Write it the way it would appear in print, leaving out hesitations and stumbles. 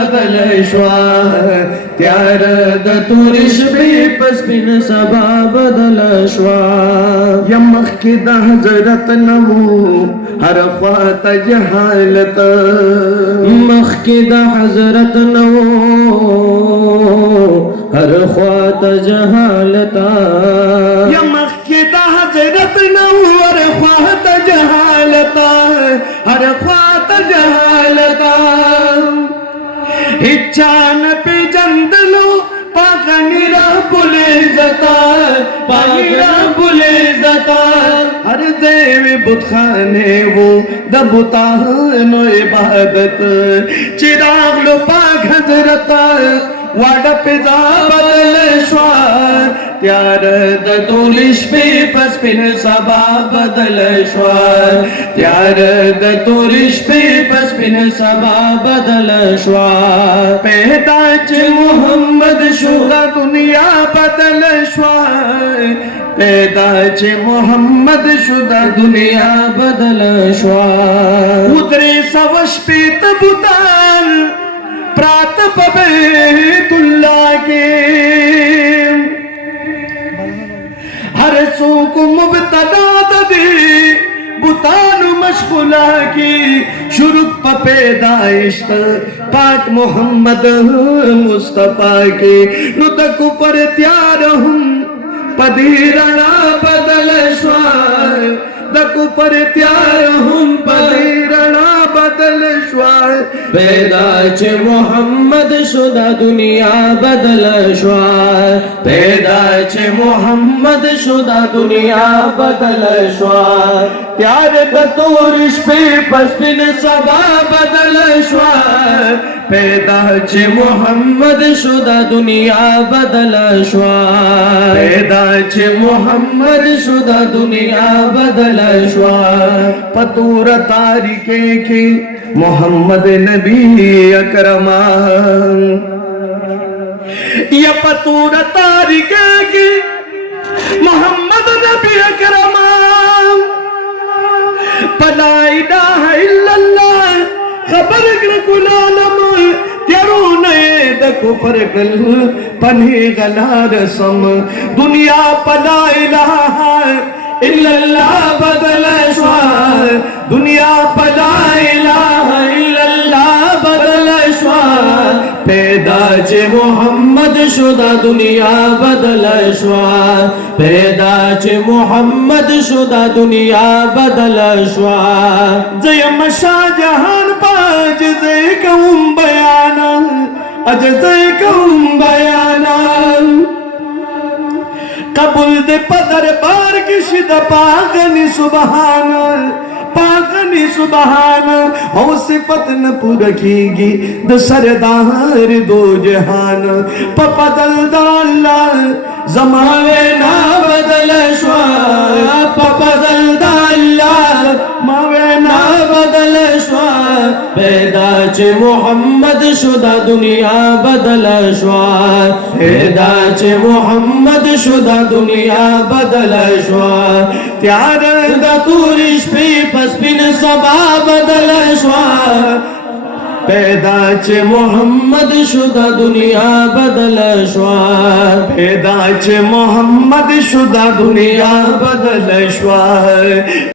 بدل شوا تیار د تورش بی پسپین سبا بدل شوا یمخ کی د حضرت نمو ہر خوات جہالت مخ کی د حضرت نمو ہر خوات جہالتا یمخ کی د حضرت نمو ہر خوات جہالتا ہر خوات جہالتا इच्छान पे जंदलो पागनीरा बुले जाता पागनीरा बुले जाता हर देव बुतखाने वो दबुतानो इबादत चिराग लो पाग हजरता वाड़ा पे जा बदल श्वार त्यार द तोलिश पे पसपिन सबा बदल श्वार त्यार द तोलिश पे पसपिन सबा बदल श्वार पैदाच मोहम्मद शुदा दुनिया बदल श्वार पैदाच मोहम्मद शुदा दुनिया बदल श्वार उतरे सवश पे तबुतान प्रात पबैतुल्लाह के हर सूक मुबतदा दे बुतान मशगुला की शुरू पैदाइश पाक मोहम्मद मुस्तफा के नुतक पर त्यार हम पदीरणा बदल श्वार दकु पर त्यार हम पदीरणा बदल श्वार पैदाच मोहम्मद शुदा दुनिया बदल श्वार पैदाच मोहम्मद शुदा दुनिया बदल श्वार त्यार दतोरिश पे पसपिन सबा बदल श्वार पैदाच मोहम्मद शुदा दुनिया बदल श्वार पैदाच मोहम्मद शुदा दुनिया बदल श्वार पतूर तारिके की मोहम्मद नबी अकरमा या पतूर तारिके की मोहम्मद नबी अकरमा पला इलाहा इल्लल्लाह खबर कुल आलम तेरो नए दको फरकल पन्हे गलार सम दुनिया पला इलाहा इल्लल्लाह बदल श्वार दुनिया पला इलाहा इल्लल्लाह बदल श्वार पैदाच मोहम्मद शुदा दुनिया बदल श्वार पैदाच मोहम्मद शुदा दुनिया बदल श्वार जयम शाहजहान पाज जय कहूं बयाना अज जय कहूं बयाना कबूल दे पदर बार की शिद पागनी सुबहान पागनी सुबहान हो सिफत न पुरखीगी द सरदार दो जहान पपदल दाल्ला जमावे ना बदल श्वार पपदल दाल्ला मावे ना बदल श्वार पैदाच मोहम्मद शुदा दुनिया बदल श्वार पैदाच मोहम्मद शुदा दुनिया बदल श्वार त्यार द तूरिश पे पसपिन सबा बदल श्वार पैदाच मोहम्मद शुदा दुनिया बदल श्वार पैदाच मोहम्मद शुदा दुनिया बदल श्वार।